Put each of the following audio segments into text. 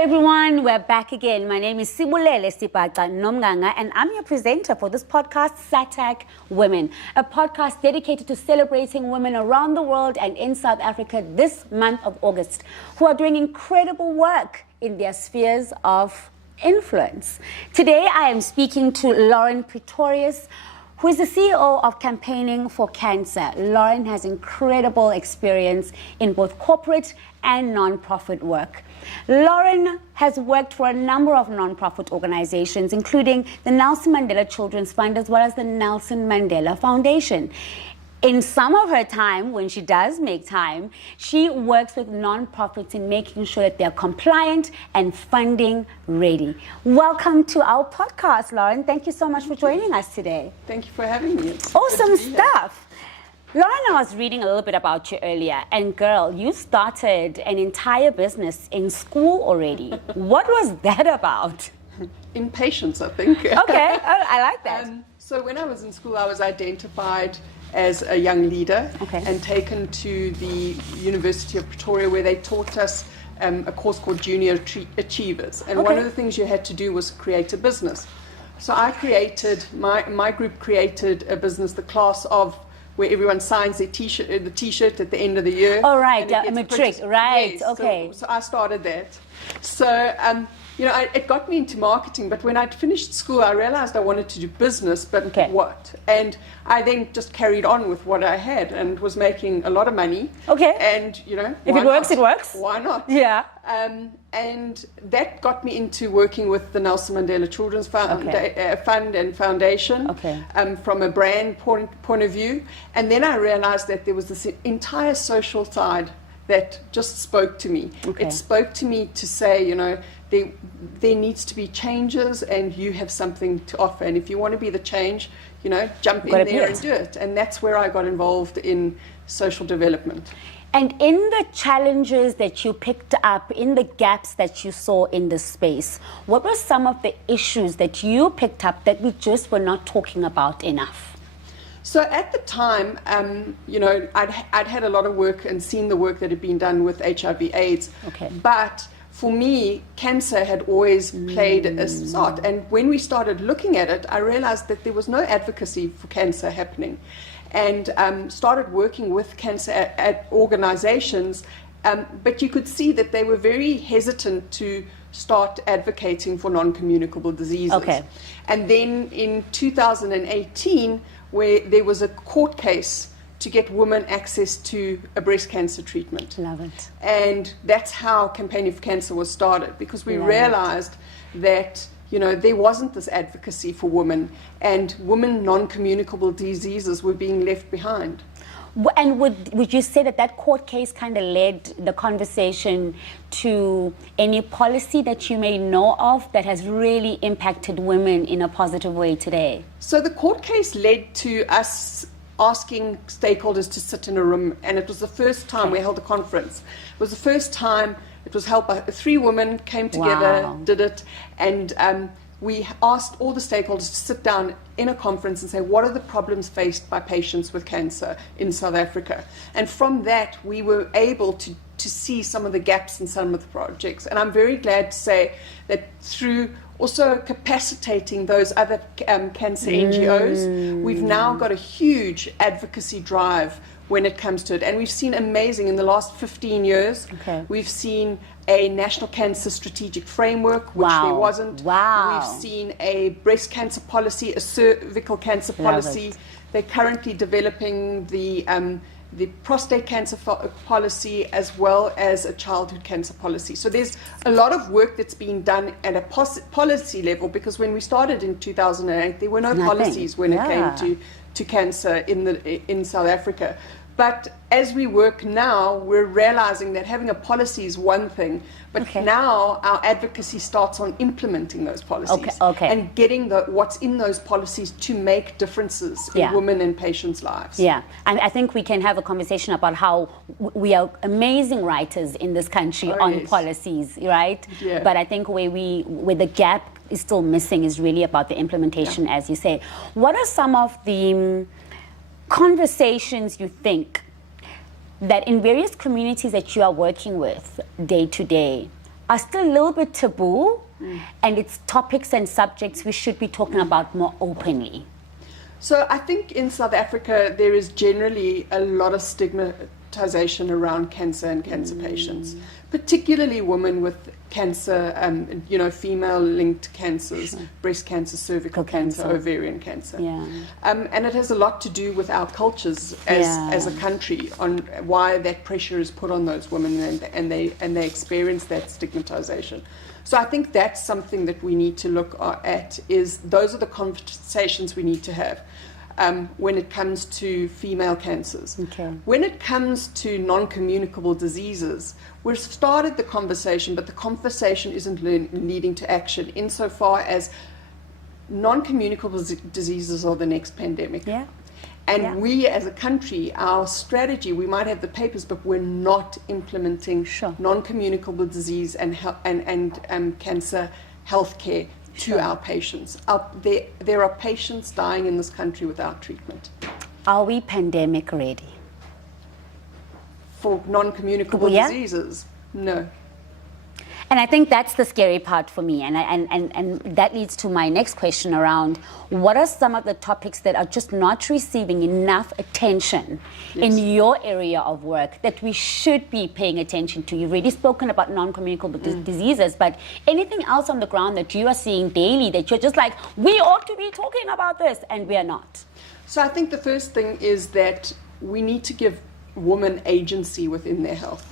everyone, we're back again. My name is Sibulele Nomganga, and I'm your presenter for this podcast, SAHTAC Women, a podcast dedicated to celebrating women around the world and in South Africa this month of August, who are doing incredible work in their spheres of influence. Today, I am speaking to Lauren Pretorius, who is the CEO of Campaigning for Cancer. Lauren has incredible experience in both corporate and non-profit work. Lauren has worked for a number of non-profit organizations, including the Nelson Mandela Children's Fund as well as the Nelson Mandela Foundation. In some of her time, when she does make time, she works with non-profits in making sure that they're compliant and funding ready. Welcome to our podcast, Lauren. Thank you so much for joining us today. Thank you for having me. It's awesome stuff. Lauren, I was reading a little bit about you earlier, and girl, you started an entire business in school already. What was that about? Impatience, I think. Okay, I like that. So when I was in school, I was identified as a young leader and taken to the University of Pretoria, where they taught us a course called Junior Achievers. And one of the things you had to do was create a business. So I created, my group created a business, the class of, where everyone signs their the t-shirt at the end of the year. Oh, right, a matric, right, yes, okay. So I started that. So, you know, it got me into marketing, but when I'd finished school, I realized I wanted to do business, but what? And I then just carried on with what I had and was making a lot of money. Okay. And, you know, if it works, it works. Why not? Yeah. And that got me into working with the Nelson Mandela Children's Fund and Foundation from a brand point of view. And then I realized that there was this entire social side that just spoke to me. It spoke to me to say, you know, there needs to be changes and you have something to offer. And if you want to be the change, you know, jump in there and do it. And that's where I got involved in social development. And in the challenges that you picked up, in the gaps that you saw in the space, what were some of the issues that you picked up that we just were not talking about enough? So at the time, you know, I'd had a lot of work and seen the work that had been done with HIV/AIDS. But for me, cancer had always played a part. And when we started looking at it, I realized that there was no advocacy for cancer happening. And started working with cancer at organizations, but you could see that they were very hesitant to start advocating for non-communicable diseases. And then in 2018, where there was a court case to get women access to a breast cancer treatment. Love it. And that's how Campaigning for Cancer was started, because we realized that, you know, there wasn't this advocacy for women, and women non-communicable diseases were being left behind. And would you say that that court case kind of led the conversation to any policy that you may know of that has really impacted women in a positive way today? So the court case led to us asking stakeholders to sit in a room, and it was the first time we held a conference. It was the first time it was held by 3 women, came together, did it, and we asked all the stakeholders to sit down in a conference and say, what are the problems faced by patients with cancer in South Africa? And from that, we were able to see some of the gaps in some of the projects. And I'm very glad to say that through also capacitating those other cancer NGOs, we've now got a huge advocacy drive when it comes to it. And we've seen amazing, in the last 15 years, we've seen a national cancer strategic framework, which there wasn't. We've seen a breast cancer policy, a cervical cancer policy. They're currently developing the prostate cancer policy, as well as a childhood cancer policy. So there's a lot of work that's being done at a policy level, because when we started in 2008, there were no policies when it came to cancer in South Africa. But as we work now, we're realizing that having a policy is one thing, but now our advocacy starts on implementing those policies and getting what's in those policies to make differences in women and patients' lives. Yeah, and I think we can have a conversation about how we are amazing writers in this country on policies, right? Yeah. But I think where the gap is still missing is really about the implementation, as you say. What are some of the conversations you think that in various communities that you are working with day to day are still a little bit taboo, and it's topics and subjects we should be talking about more openly? So I think in South Africa there is generally a lot of stigmatization around cancer and cancer patients, particularly women with cancer, female-linked cancers, breast cancer, cervical cancer, ovarian cancer. And it has a lot to do with our cultures as a country on why that pressure is put on those women, and they experience that stigmatization. So I think that's something that we need to look at. Those are the conversations we need to have. When it comes to female cancers. When it comes to non-communicable diseases, we've started the conversation, but the conversation isn't leading to action insofar as non-communicable diseases are the next pandemic. And we as a country, our strategy, we might have the papers, but we're not implementing non-communicable disease and cancer healthcare to our patients. There are patients dying in this country without treatment. Are we pandemic ready? For non-communicable diseases? No. And I think that's the scary part for me. And that leads to my next question around what are some of the topics that are just not receiving enough attention in your area of work that we should be paying attention to? You've already spoken about non-communicable diseases, but anything else on the ground that you are seeing daily that you're just like, we ought to be talking about this, and we are not? So I think the first thing is that we need to give women agency within their health.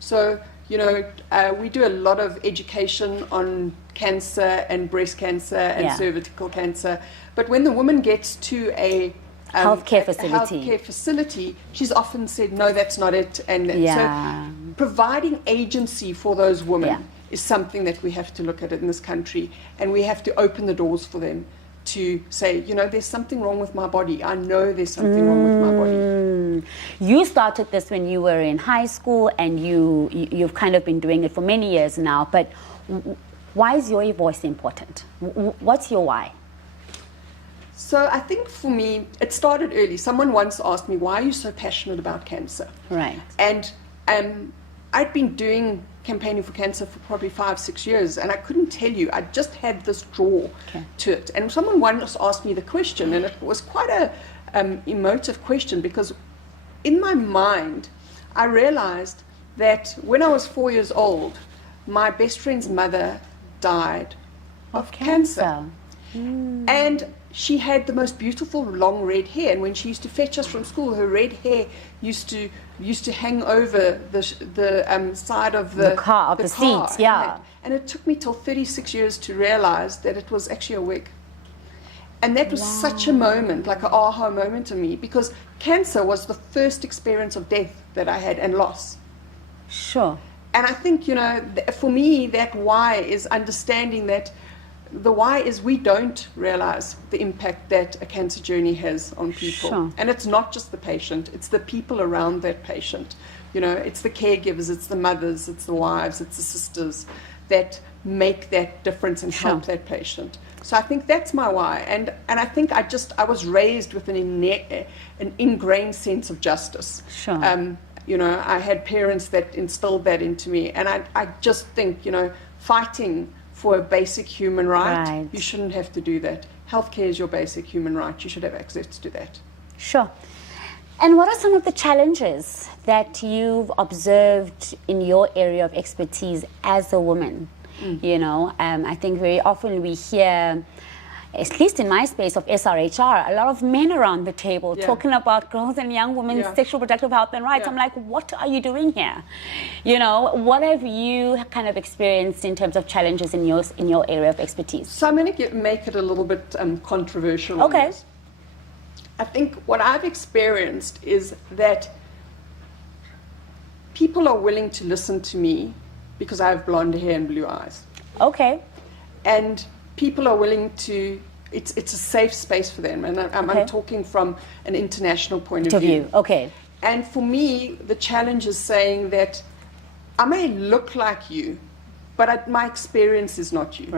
So we do a lot of education on cancer and breast cancer and cervical cancer. But when the woman gets to a healthcare facility, she's often said, no, that's not it. And so providing agency for those women is something that we have to look at in this country. And we have to open the doors for them to say, there's something wrong with my body. I know there's something wrong with my body. You started this when you were in high school, and you've kind of been doing it for many years now. But why is your voice important? What's your why? So I think for me, it started early. Someone once asked me, why are you so passionate about cancer? And I'd been doing campaigning for cancer for probably 5-6 years, and I couldn't tell you. I just had this draw to it. And someone once asked me the question, and it was quite a emotive question, because in my mind I realized that when I was 4 years old, my best friend's mother died of cancer. And she had the most beautiful long red hair, and when she used to fetch us from school, her red hair used to hang over the side of the car, the seats. And it took me till 36 years to realize that it was actually a wig. And that was such a moment, like an aha moment to me, because cancer was the first experience of death that I had and loss. And I think, for me, that why is understanding that the why is we don't realize the impact that a cancer journey has on people. And it's not just the patient, it's the people around that patient. It's the caregivers, it's the mothers, it's the wives, it's the sisters that make that difference and help that patient. So I think that's my why. And I think I was raised with an ingrained sense of justice. I had parents that instilled that into me. And I just think, fighting for a basic human right, you shouldn't have to do that. Healthcare is your basic human right. You should have access to that. And what are some of the challenges that you've observed in your area of expertise as a woman? I think very often we hear, at least in my space of SRHR, a lot of men around the table talking about girls and young women's sexual reproductive health and rights. I'm like, what are you doing here? What have you kind of experienced in terms of challenges in your area of expertise? So I'm going to make it a little bit controversial. I think what I've experienced is that people are willing to listen to me because I have blonde hair and blue eyes. And people are willing to, it's a safe space for them. And I'm talking from an international point of view. And for me, the challenge is saying that I may look like you, but my experience is not you.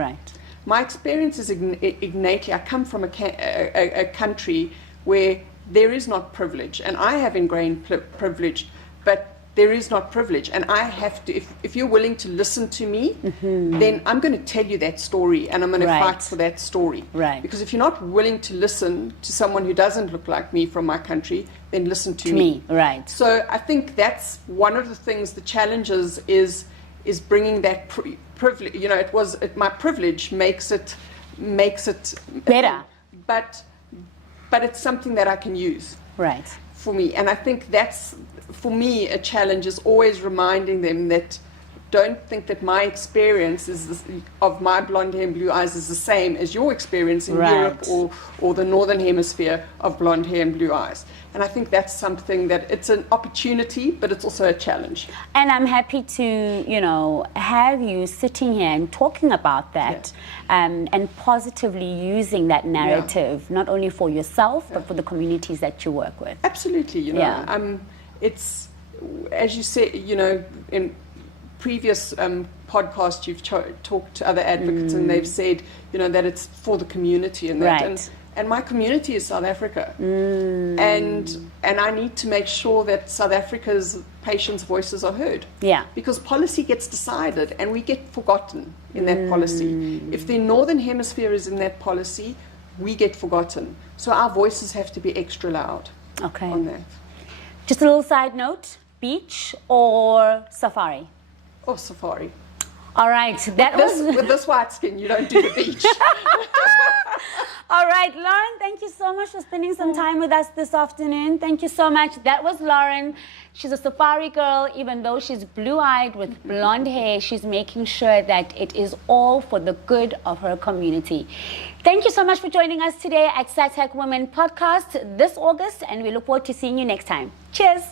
My experience is innately, I come from a country where there is not privilege, and I have ingrained privilege, but there is not privilege, and I have to, if you're willing to listen to me, then I'm going to tell you that story, and I'm going to fight for that story. Right. Because if you're not willing to listen to someone who doesn't look like me from my country, then listen to me. Right. So I think that's one of the things, the challenges is bringing that privilege. You know, my privilege makes it better. But it's something that I can use. Right. For me, and I think that's, for me, a challenge is always reminding them that don't think that my experience of my blonde hair and blue eyes is the same as your experience in Europe or the northern hemisphere of blonde hair and blue eyes. And I think that's something that it's an opportunity, but it's also a challenge. And I'm happy to, you know, have you sitting here and talking about that, and positively using that narrative, not only for yourself, but for the communities that you work with. Absolutely, you know. It's, as you said, you know, in previous podcasts you've talked to other advocates and they've said, you know, that it's for the community and that. And my community is South Africa, and I need to make sure that South Africa's patients' voices are heard. Yeah. Because policy gets decided, and we get forgotten in that policy. If the Northern Hemisphere is in that policy, we get forgotten. So our voices have to be extra loud. Okay. On that. Just a little side note: beach or safari? Oh, safari. All right. With this white skin, you don't do the beach. All right, Lauren, thank you so much for spending some time with us this afternoon. Thank you so much. That was Lauren. She's a safari girl. Even though she's blue-eyed with blonde hair, she's making sure that it is all for the good of her community. Thank you so much for joining us today at SAHTAC Women Podcast this August, and we look forward to seeing you next time. Cheers.